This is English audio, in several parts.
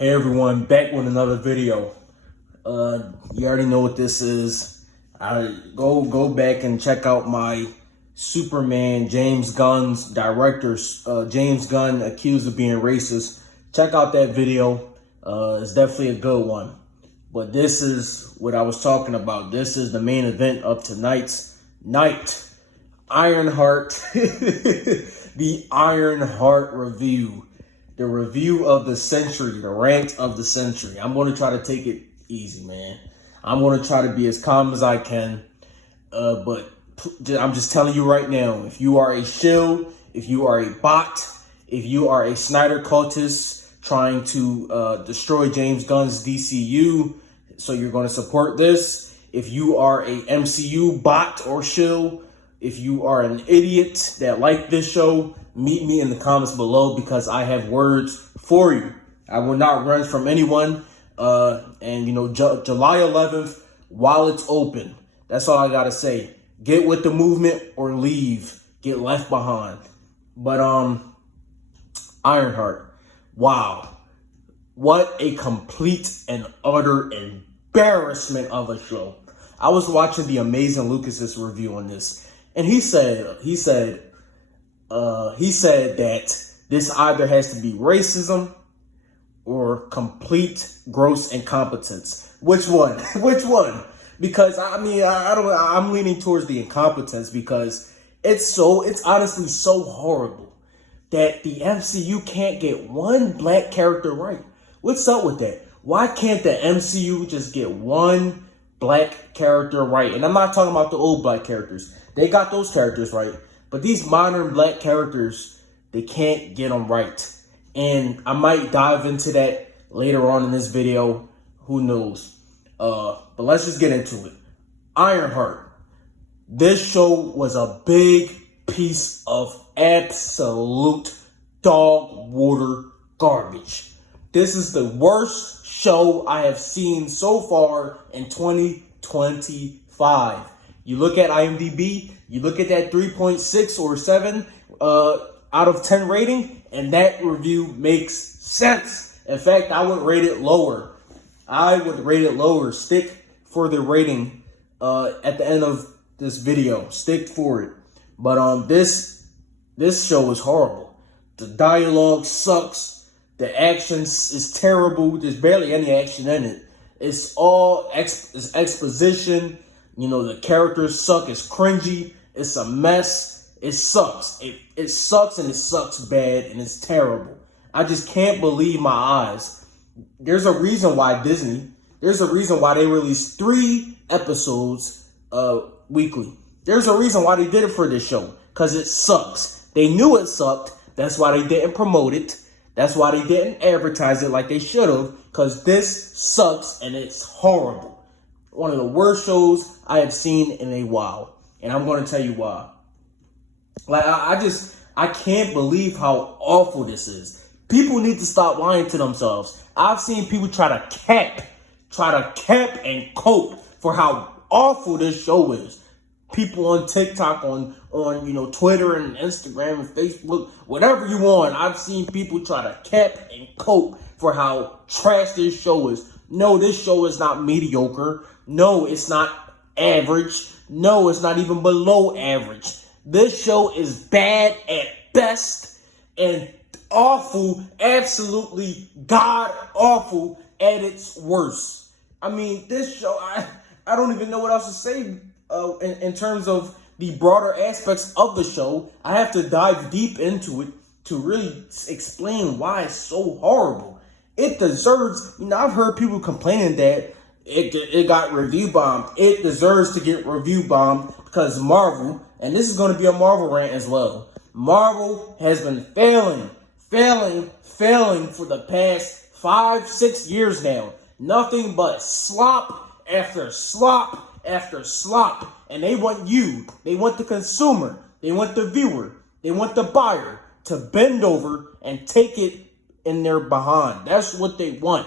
Hey everyone, back with another video. You already know what this is. Go back and check out my Superman James Gunn's director's James Gunn accused of being racist. Check out that video. It's definitely a good one. But this is what I was talking about. This is the main event of tonight's night. Ironheart, the Ironheart review. The review of the century, the rant of the century. I'm going to try to take it easy, man. I'm going to try to be as calm as I can. But I'm just telling you right now, if you are a shill, if you are a bot, if you are a Snyder cultist trying to destroy James Gunn's DCU, so you're going to support this. If you are a MCU bot or shill, if you are an idiot that like this show, meet me in the comments below because I have words for you. I will not run from anyone. And you know, July 11th, while it's open, that's all I gotta say. Get with the movement or leave. Get left behind. But Ironheart, wow, what a complete and utter embarrassment of a show. I was watching the Amazing Lucas's review on this, and he said that this either has to be racism or complete gross incompetence. Which one? Which one? Because I'm leaning towards the incompetence because it's honestly so horrible that the MCU can't get one black character right. What's up with that? Why can't the MCU just get one black character right? And I'm not talking about the old black characters. They got those characters right. But these modern black characters, they can't get them right. And I might dive into that later on in this video. Who knows? But let's just get into it. Ironheart. This show was a big piece of absolute dog water garbage. This is the worst show I have seen so far in 2025. You look at IMDb, you look at that 3.6 or 7 out of 10 rating, and that review makes sense. In fact, I would rate it lower. Stick for the rating at the end of this video. Stick for it. But this show is horrible. The dialogue sucks. The action is terrible. There's barely any action in it. It's all it's exposition. You know, the characters suck. It's cringy. It's a mess. It sucks. It sucks, and it sucks bad, and it's terrible. I just can't believe my eyes. There's a reason why there's a reason why they release 3 episodes weekly. There's a reason why they did it for this show, because it sucks. They knew it sucked. That's why they didn't promote it. That's why they didn't advertise it like they should have, because this sucks, and it's horrible. One of the worst shows I have seen in a while. And I'm going to tell you why. Like, I can't believe how awful this is. People need to stop lying to themselves. I've seen people try to cap and cope for how awful this show is. People on TikTok, on Twitter and Instagram and Facebook, whatever you want. I've seen people try to cap and cope for how trash this show is. No, this show is not mediocre. No, it's not average. No, it's not even below average. This show is bad at best and awful, absolutely god awful at its worst. I mean, this show, I don't even know what else to say in terms of the broader aspects of the show. I have to dive deep into it to really explain why it's so horrible. It deserves, I've heard people complaining that it got review bombed. It deserves to get review bombed because Marvel, and this is going to be a Marvel rant as well, Marvel has been failing for the past 5-6 years now. Nothing but slop after slop after slop. And they want the consumer, they want the viewer, they want the buyer to bend over and take it in their behind. That's what they want.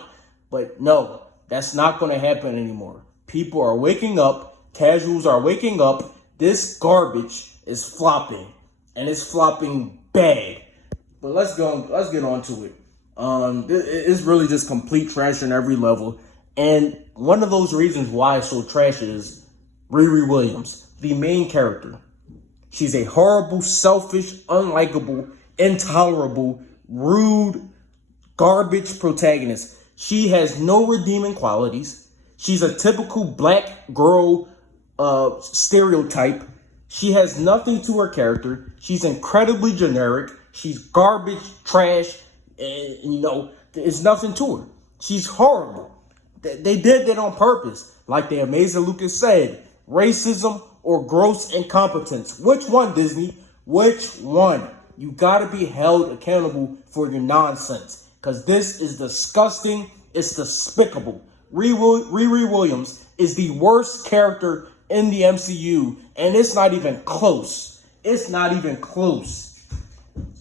But no. That's not going to happen anymore. People are waking up. Casuals are waking up. This garbage is flopping. And it's flopping bad. But let's get on to it. It's really just complete trash on every level. And one of those reasons why it's so trash is Riri Williams, the main character. She's a horrible, selfish, unlikable, intolerable, rude, garbage protagonist. She has no redeeming qualities. She's a typical black girl stereotype. She has nothing to her character. She's incredibly generic. She's garbage, trash, and there's nothing to her. She's horrible. They did that on purpose. Like the amazing Lucas said, racism or gross incompetence. Which one, Disney? Which one? You gotta be held accountable for your nonsense. Because this is disgusting. It's despicable. Riri Williams is the worst character in the MCU, and it's not even close. It's not even close.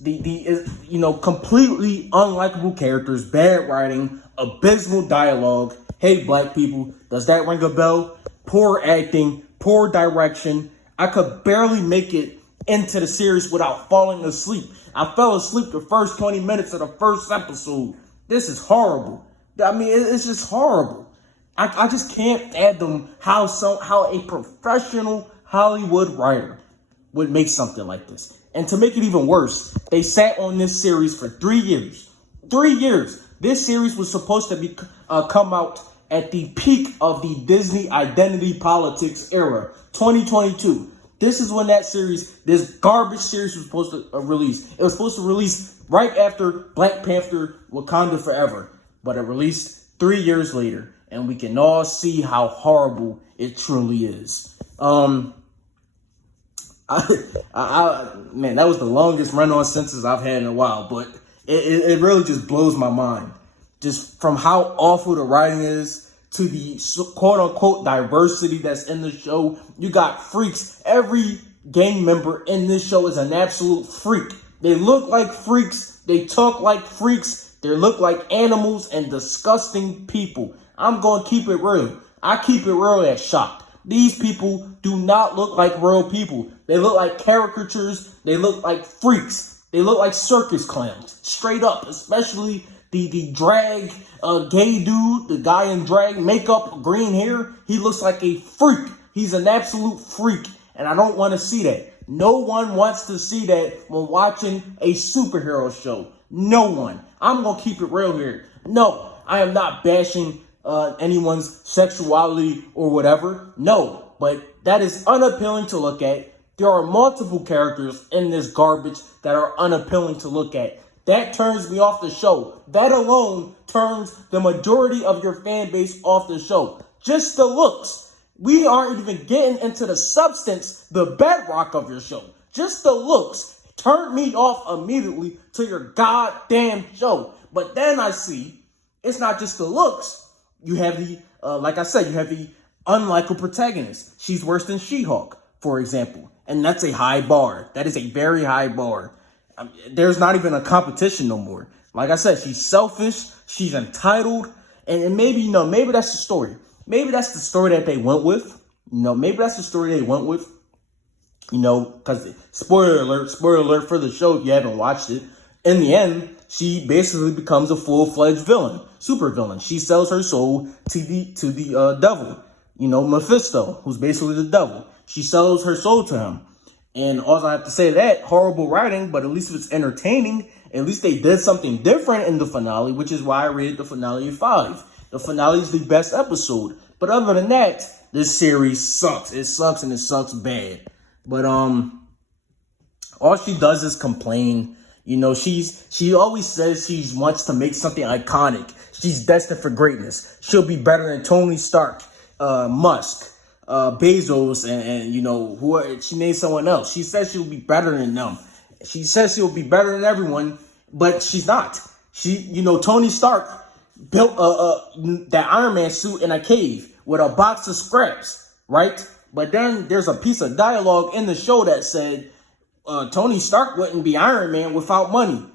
Completely unlikable characters, bad writing, abysmal dialogue. Hey, black people, does that ring a bell? Poor acting, poor direction. I could barely make it into the series without falling asleep. I fell asleep the first 20 minutes of the first episode. This is horrible. I mean, it's just horrible. I just can't fathom how a professional Hollywood writer would make something like this. And to make it even worse, they sat on this series for 3 years. 3 years. This series was supposed to come out at the peak of the Disney identity politics era, 2022. This is when this garbage series was supposed to release. It was supposed to release right after Black Panther Wakanda Forever, but it released 3 years later, and we can all see how horrible it truly is. Man, that was the longest run-on sentence I've had in a while, but it really just blows my mind. Just from how awful the writing is to the quote-unquote diversity that's in the show. You got freaks. Every gang member in this show is an absolute freak. They look like freaks. They talk like freaks. They look like animals and disgusting people. I'm going to keep it real. I keep it real at Shocked. These people do not look like real people. They look like caricatures. They look like freaks. They look like circus clowns. Straight up, especially the drag gay dude, the guy in drag, makeup, green hair. He looks like a freak. He's an absolute freak. And I don't want to see that. No one wants to see that when watching a superhero show. No one. I'm going to keep it real here. No, I am not bashing anyone's sexuality or whatever. No, but that is unappealing to look at. There are multiple characters in this garbage that are unappealing to look at. That turns me off the show. That alone turns the majority of your fan base off the show. Just the looks. We aren't even getting into the substance, the bedrock of your show. Just the looks turned me off immediately to your goddamn show. But then I see it's not just the looks. You have you have the unlikable protagonist. She's worse than She-Hulk, for example. And that's a high bar. That is a very high bar. There's not even a competition no more. Like I said, she's selfish. She's entitled. And maybe that's the story. Maybe that's the story that they went with. Maybe that's the story they went with. Because spoiler alert for the show if you haven't watched it. In the end, she basically becomes a full-fledged villain, super villain. She sells her soul to the devil, Mephisto, who's basically the devil. She sells her soul to him. And all I have to say to that, horrible writing, but at least it's entertaining. At least they did something different in the finale, which is why I rated the finale a 5. The finale is the best episode. But other than that, this series sucks. It sucks and it sucks bad. But all she does is complain. She always says she wants to make something iconic. She's destined for greatness. She'll be better than Tony Stark, Musk, Bezos, and who she named someone else. She says she'll be better than them. She says she'll be better than everyone, but she's not. Tony Stark built that Iron Man suit in a cave with a box of scraps, right? But then there's a piece of dialogue in the show that said Tony Stark wouldn't be Iron Man without money.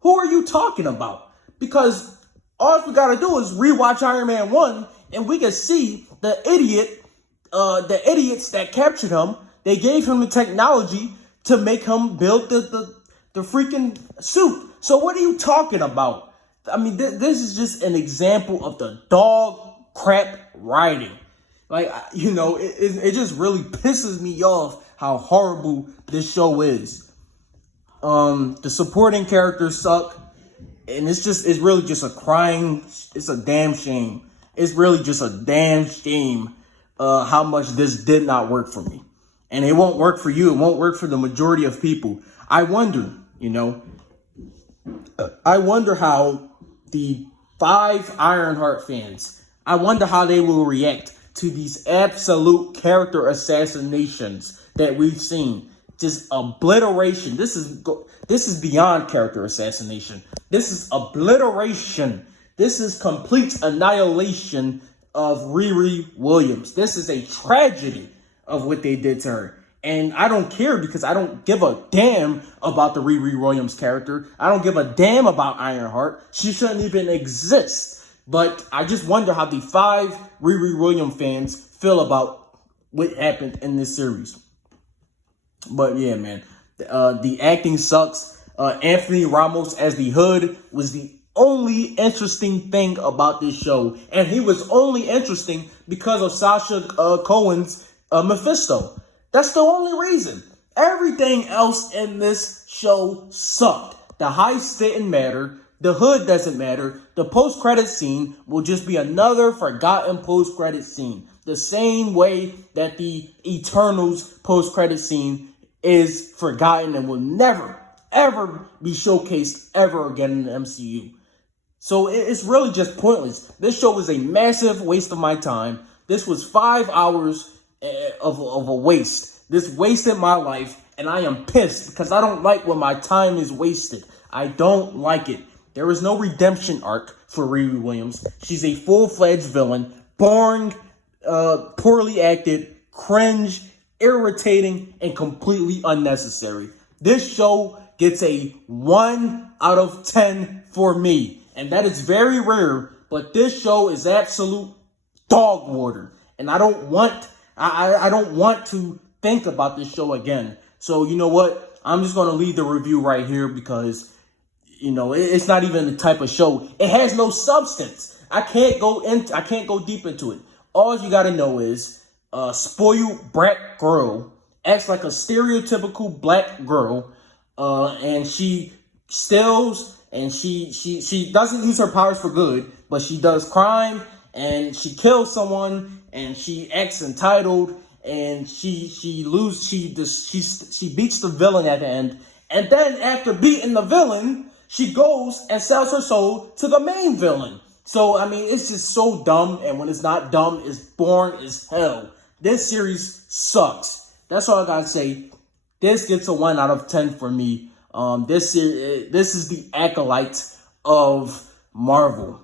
Who are you talking about? Because all we gotta do is rewatch Iron Man 1 and we can see the idiots that captured him. They gave him the technology to make him build the freaking suit. So what are you talking about? I mean, this is just an example of the dog crap writing. Like, it just really pisses me off how horrible this show is. The supporting characters suck, and it's really just it's a damn shame. It's really just a damn shame how much this did not work for me. And it won't work for you. It won't work for the majority of people. I wonder how the 5 Ironheart fans, I wonder how they will react to these absolute character assassinations that we've seen. Just obliteration. This is beyond character assassination. This is obliteration. This is complete annihilation of Riri Williams. This is a tragedy of what they did to her. And I don't care because I don't give a damn about the Riri Williams character. I don't give a damn about Ironheart. She shouldn't even exist. But I just wonder how the 5 Riri Williams fans feel about what happened in this series. But yeah, man, the acting sucks. Anthony Ramos as the Hood was the only interesting thing about this show. And he was only interesting because of Sasha Cohen's Mephisto. That's the only reason. Everything else in this show sucked. The heist didn't matter. The Hood doesn't matter. The post-credit scene will just be another forgotten post-credit scene. The same way that the Eternals post-credit scene is forgotten and will never, ever be showcased ever again in the MCU. So it's really just pointless. This show was a massive waste of my time. This was 5 hours of a waste. This wasted my life, and I am pissed because I don't like when my time is wasted. I don't like it. There is no redemption arc for Riri Williams. She's a full-fledged villain, boring, poorly acted, cringe, irritating, and completely unnecessary. This show gets a 1 out of 10 for me, and that is very rare, but this show is absolute dog water, and I don't want to think about this show again. So you know what? I'm just going to leave the review right here because, it's not even the type of show. It has no substance. I can't go deep into it. All you got to know is spoiled brat girl acts like a stereotypical black girl, and she steals, and she doesn't use her powers for good, but she does crime, and she kills someone, and she acts entitled, and she beats the villain at the end, and then after beating the villain, she goes and sells her soul to the main villain. So I mean, it's just so dumb, and when it's not dumb, it's boring as hell. This series sucks. That's all I gotta say. This gets a 1 out of 10 for me. This is the Acolyte of Marvel.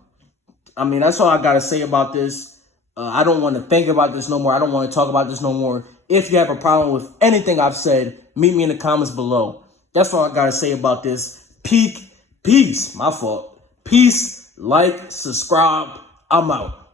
I mean, that's all I gotta say about this. I don't want to think about this no more. I don't want to talk about this no more. If you have a problem with anything I've said, meet me in the comments below. That's all I gotta say about this. Peace. My fault. Peace. Like, subscribe. I'm out.